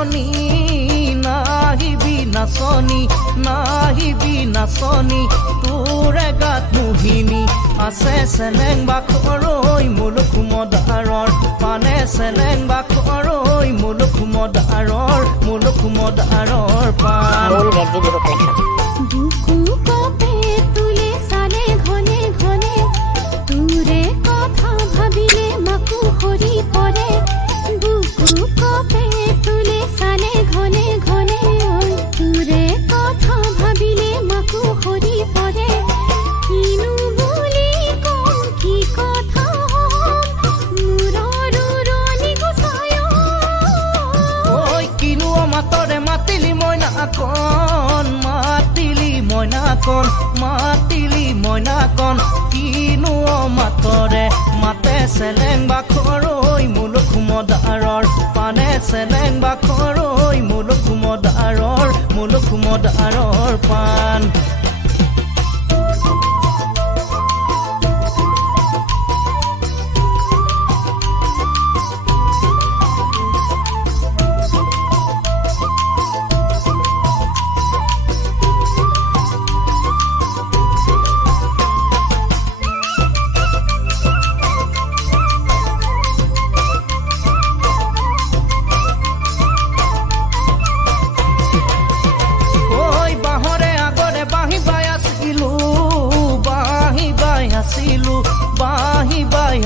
নাচনী নাহিবি নাচনী নাহিবি নাচনী তোৰে গাত মোহিনী আছে চেলেং বাখৰৈ মুলুক মদাৰৰ পানে চেলেং বাখৰৈ মুলুক মদাৰৰ পান বুকু কপে তুলে চালে ঘনে ঘনে তোৰে কথা ভাবিলে মাকো সৰি পৰে বুকু কপে তুলে চালে ঘনে ঘনে তোৰে কথা ভাবিলে মাকো সৰি পৰে কিনো বুলি কম কি কথা মূৰৰ উৰণি গুচায় ঐ কিনো মাতৰে মাতিলি মইনাকণ মাতিলি মইনাকণ কিনো মাতৰে মাতে চেলেং বাখৰৈ মুলুক মদাৰৰ পানে চেলেং বাখৰৈ মুলুক মদাৰৰ পান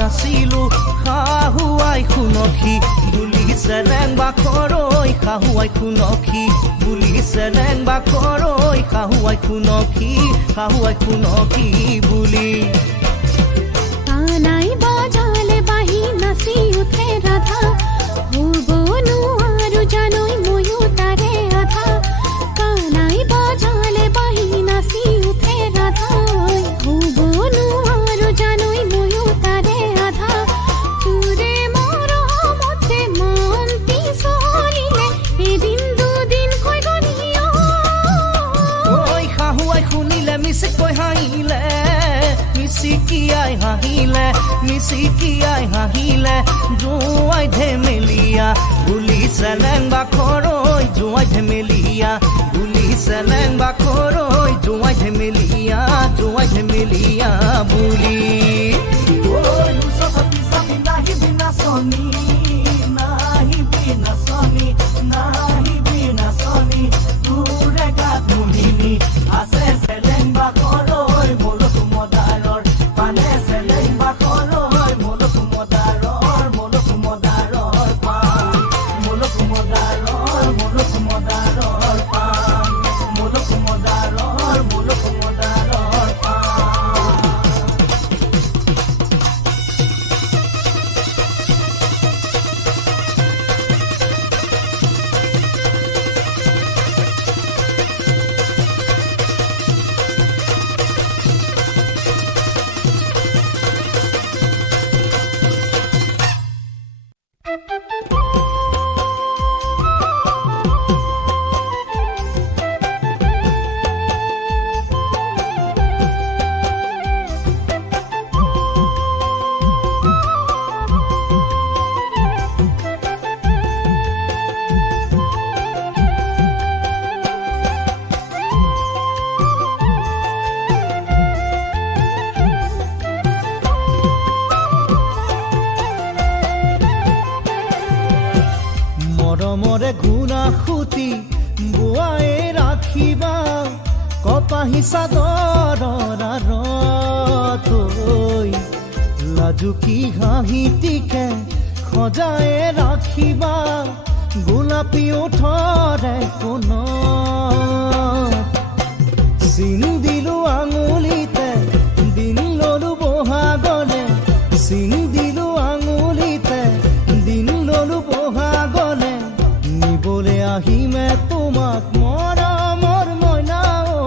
আছিলো খাহুৱাই খুনখি বুলি চেলেং বাখৰৈ খাহুৱাই খুনখি বুলি চেলেং বাখৰৈ খাহুৱাই খুনখি বুলি কানাই বাজালে বাহি নাচি উঠে ৰাধা হ'ব নোৱাৰো জানৈ ময়ো তাৰে আধা কানাই বাজালে বাহি নাচি উঠে ৰাধা হ'ব নোৱাৰো জানৈ ময়ো তাৰে আধা তোৰে মৰমতে মন পিছলিলে এদিন দুদিন কৈ গনিয় ঐ খাহুৱাই শুনিলে মিচিকৈ মিচিকিয়াই হাঁহিলে জোঁৱাই ধেমেলীয়া বুলি চেলেং বাখৰৈ জোঁৱাই ধেমেলীয়া বুলি চেলেং বাখৰৈ জোঁৱাই ধেমেলীয়া বুলি নাহিবি নাচনী তোৰে গাত মোহিনী আছে চেলেং বাখৰৈ মুলুক মদাৰৰ পানে চেলেং বাখৰৈ মুলুক মদাৰৰ পান মুলুক মদাৰৰ পান মুলুক মদাৰৰ পান মৰমৰে গুণা খুটি বোৱাই ৰাখিবা কপাহী চাদৰৰ আঁৰতৈ লাজুকী হাঁহিটিকে সজাই ৰাখিবা গোলাপী ওঠৰে কোণত চিন দিলো আঙুলিতে দিন ললো বহাগলে চিন দিলো আঙুলিতে দিন ললো বহাগলে নিবলে আহিমে তোমাক মৰমৰ মইনা ঐ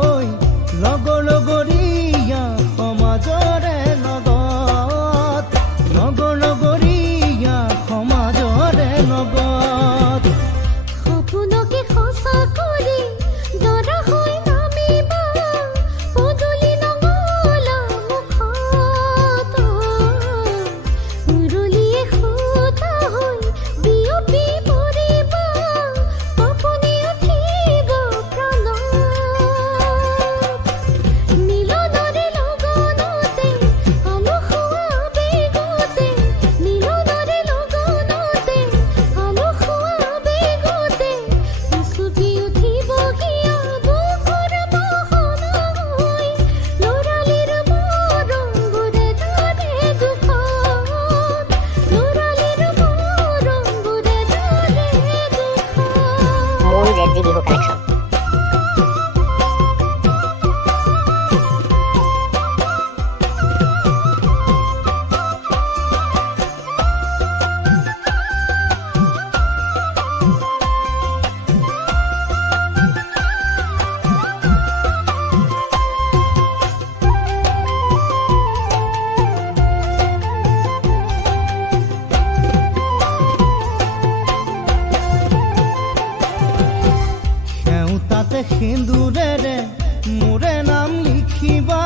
লগৰীয়া সমাজৰে লগত লগৰীয়া সমাজৰে লগত সপোনকে সঁচা কৰি দৰা হৈ নামিবা পদূলি নগলা মুখত উৰুলিয়ে সূতা হৈ বিয়পি পৰিবা জেডজি বিহু কালেকশন। তাতে সিন্দুৰেৰে মোৰে নাম লিখিবা,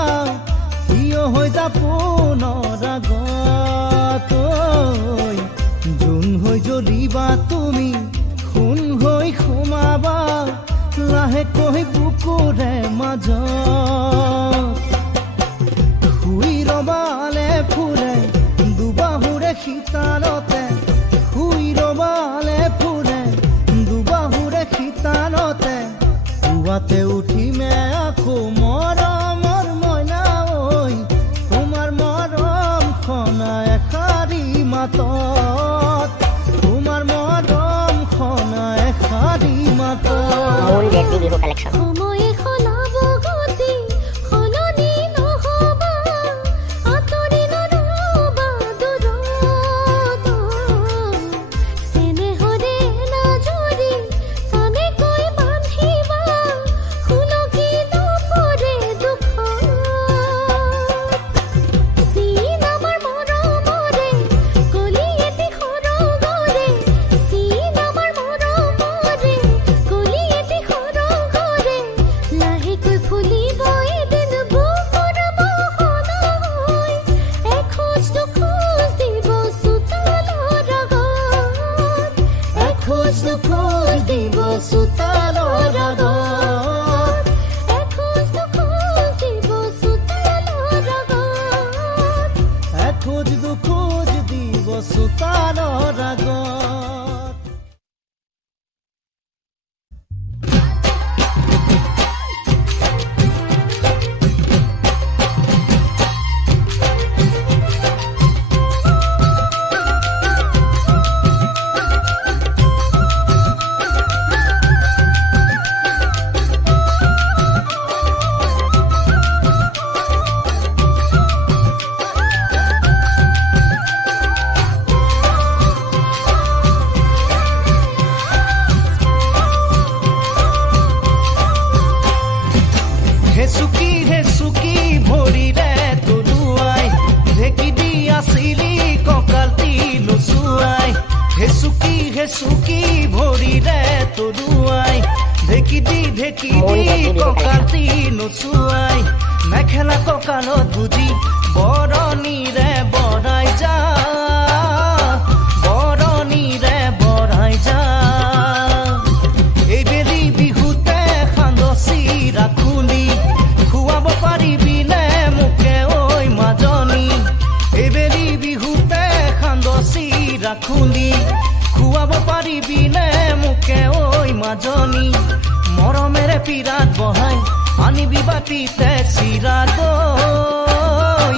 থিয় হৈ যা পুনৰাগত। জোন হৈ জ্বলিবা তুমি, সোণ হৈ সোমাবা লাহেকৈ বুকুৰে মাজত। শুই ৰবালে ফুৰে দুবাহুৰে শীতালতে, শুই ৰবালে ফুৰে দুবাহুৰে শীতালতে। পুৱাতে উঠিমে আকৌ মৰমৰ মইনা ঐ, তোমাৰ মৰম খনা এষাৰি মাতত, তোমাৰ মৰম খনা এষাৰি মাতত। মূল জেডজি বিহু কালেকশন। সময়ে সলাব গতি, সলনি নহবা, আঁতৰি নৰবা দূৰত। চেনেহৰে নাজৰি কানেকৈ বান্ধিবা, সুলকি নপৰে দুখত। চিন আমাৰ মৰমৰে কলি এটি সৰগৰে, চিন আমাৰ মৰমৰে কলি এটি সৰগৰে। লাহেকৈ ফুলিব এদিন বুকুৰ মোহনা হৈ, এখোজ দুখোজ দিব চোতালৰ আগত, এখোজ দুখোজ দিব চোতালৰ আগত, এখোজ দুখোজ দিব চোতালৰ আগত। এখোজ দুখোজ দিব চোতালৰ আগত। হেচুকি ভৰিৰে তলুৱাই, ঢেকি দি আছিলি কঁকালটি লুচুৱাই। হেচুকি ভৰিৰে তলুৱাই, ঢেকি দি কঁকালটি লুচুৱাই। মেখেলা কঁকালত বুজি বৰণিৰে বৰাই যা, বৰণিৰে বৰাই যা। এইবেলি বিহুতে সান্দচিৰা খুলি খুৱাব পাৰিবিনে মোকে ঐ মাজনী। এইবেলি বিহুতে সান্দচিৰা খুলি খুৱাব পাৰিবিনে মোকে ঐ মাজনী। মৰমেৰে পিৰাত বহাই আনিবি বাটিতে চিৰা দৈ,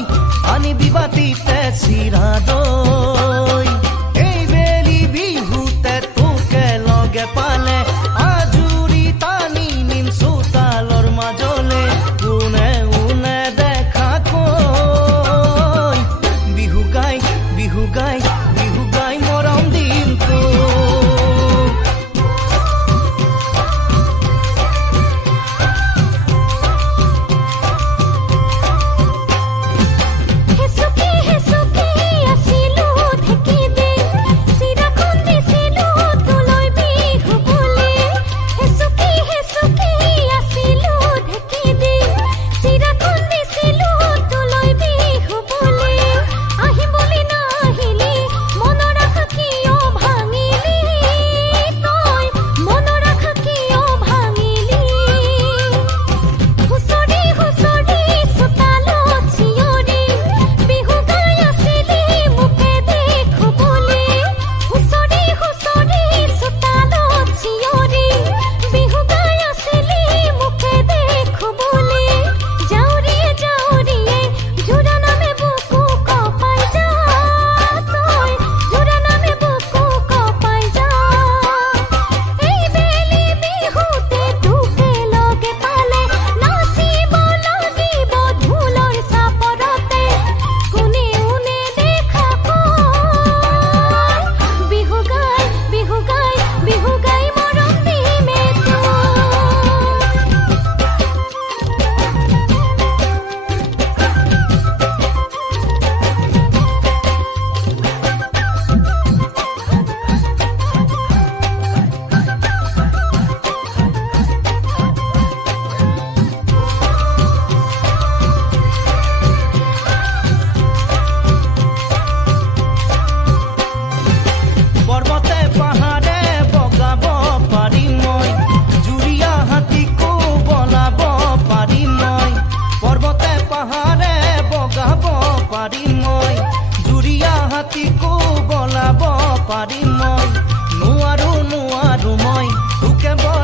আনিবি বাটিতে চিৰা দৈ। এইবেলি বিহুতে তোকে লগে পালে আজুৰি টানি নিম চোতালৰ মাজলে। উনে উনে দেখা কৈ বিহু গাই বিহু গাই বিহু গাই মৰম দিম তোক। হেচুকি আছিলো ঢেকি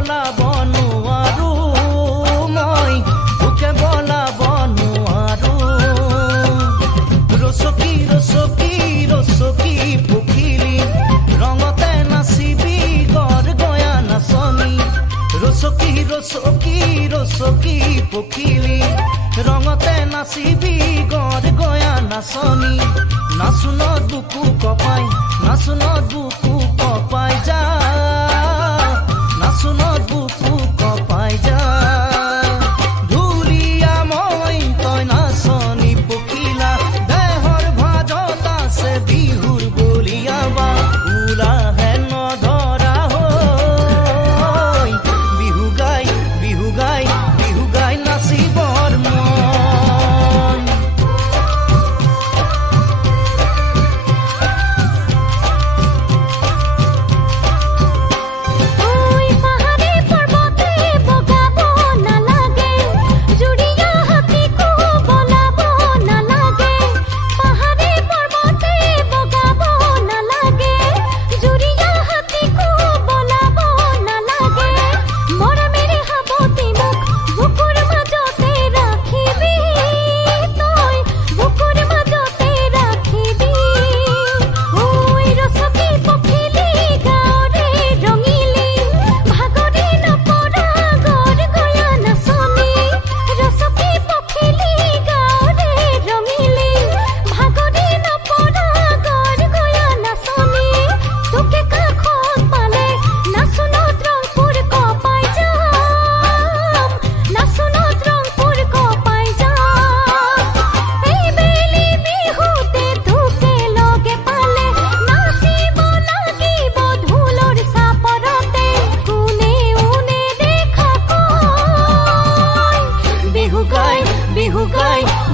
বলাব নোৱাৰো মই তোকে বলাব নোৱাৰো ৰচকি ৰচকি ৰচকি পখিলি ৰঙতে নাচিবি গৰ গয়া নাচনি ৰচকি ৰচকি ৰচকি পখিলি ৰঙতে নাচিবি গৰ গয়া নাচনি নাচুনত বুকু কপাই নাচুনত বুকু কপাই যা নাচুনত বুকু কপাই যা ধুলিয়া মই তই নাচনি পখিলা দেহৰ ভাজত আছে বিহুৰ বলিয়াবা ওলাহে নধৰা হৈ বিহু গাই বিহু গাই বিহু গাই নাচিবৰ মন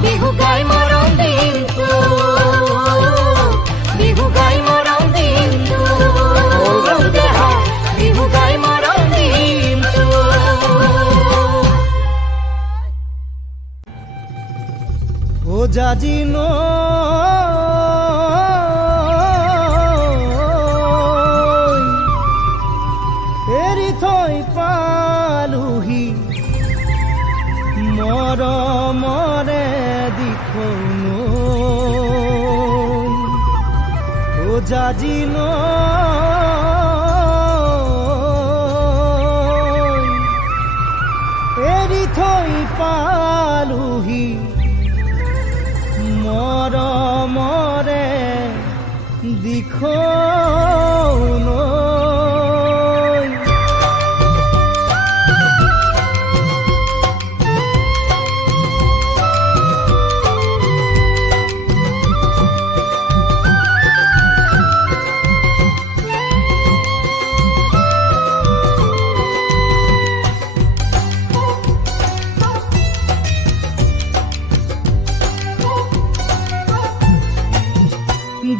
বিহু গাই মৰম দিনটো বিহু গাই মৰম দিনটো বিহু গাই মৰম দিনটো ও জাজি এৰি থৈ পালোহি মৰমৰে দিখনো ও জাজি এৰি থৈ পালোহি মৰমৰে দিখনো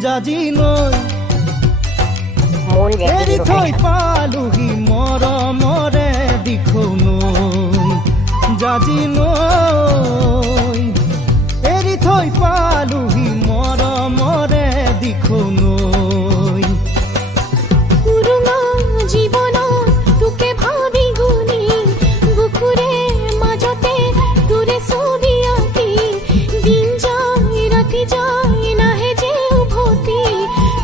জাজি এৰি থৈ পালোহি মৰমৰে দিখনো জাজি এৰি থৈ পালোহি মৰমৰে দিখনো পুৰণা জীৱনত তোকে ভাবি গুণি বুকুৰে মাজতে তোৰে ছবি আঁকি দিন যায় ৰাতি যায় নাহে যে উভতি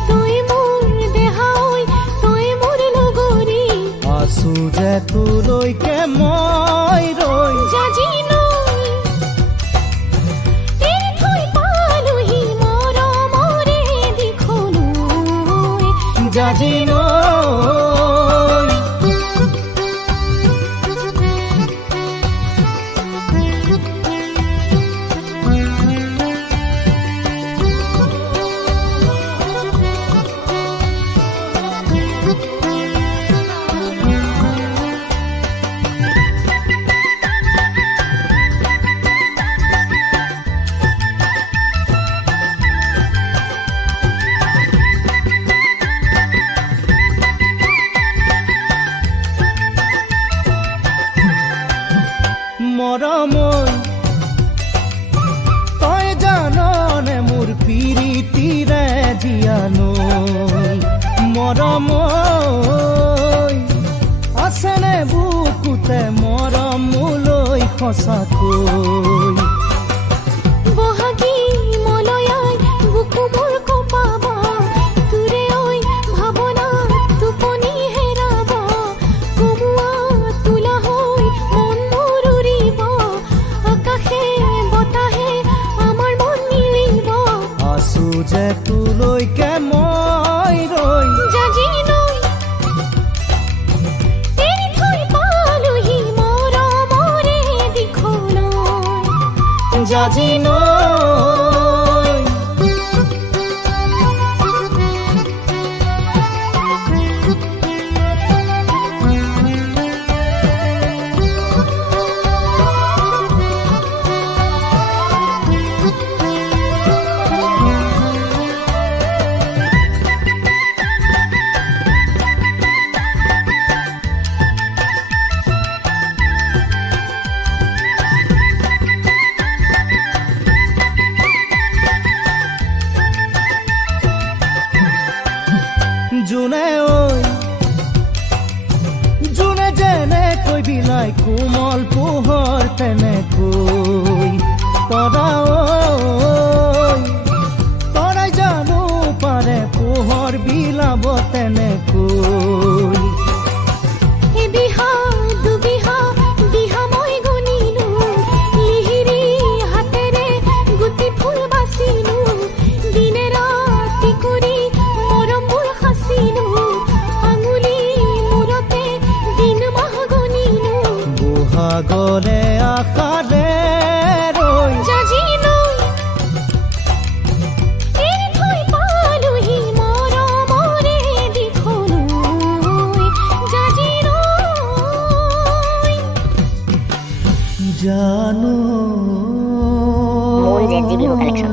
তই মোৰ দেহাই তই মোৰ লগৰী আছো যে তোলৈকে মই ৰৈ জাজি এৰি থৈ পালোহি মৰমৰে দিখনো জাজি মৰমৈ তই জাননে মোৰ পিৰিতিৰে জীয়ানৈ মৰমৈ আছেনে বহুতে মৰম মোলৈ সঁচাকৈ বহাগী মলয়াই বুকু মোৰ কঁপাব তোৰে ঐ ভাৱনা টোপনি হেৰাব কমুৱা তোলা হৈ মন মোৰ উৰিব আকাশে বতাহে আমাৰ মন মিলিব আছো যে তোলৈকে মই ৰৈ জাজি নৈ এৰি থৈ পালোহি মৰমৰে দিশলৈ জাজি নৈ জোনে ঐ জোনে যেনেকৈ বিলাই কোমল পোহৰ তেনেকৈ তৰা তৰাই জানো পাৰে পোহৰ বিলাব তেনেকৈ এবিহা দুবিহা দিহা মই গুনিলো লিহিৰি হাতেৰে গুটি ফুল বাচিলো দিনে ৰাতি কৰি মৰমবোৰ সাচিলো আঙুলি মূৰতে দিন মাহ গণিলো বহাগৰে আশাৰে ৰৈ জাজি নৈ এৰি থৈ পালোহি মৰমৰে দিশলৈ জাজি নৈ জানো মূল জেড জি বিহু কালেকশ্যন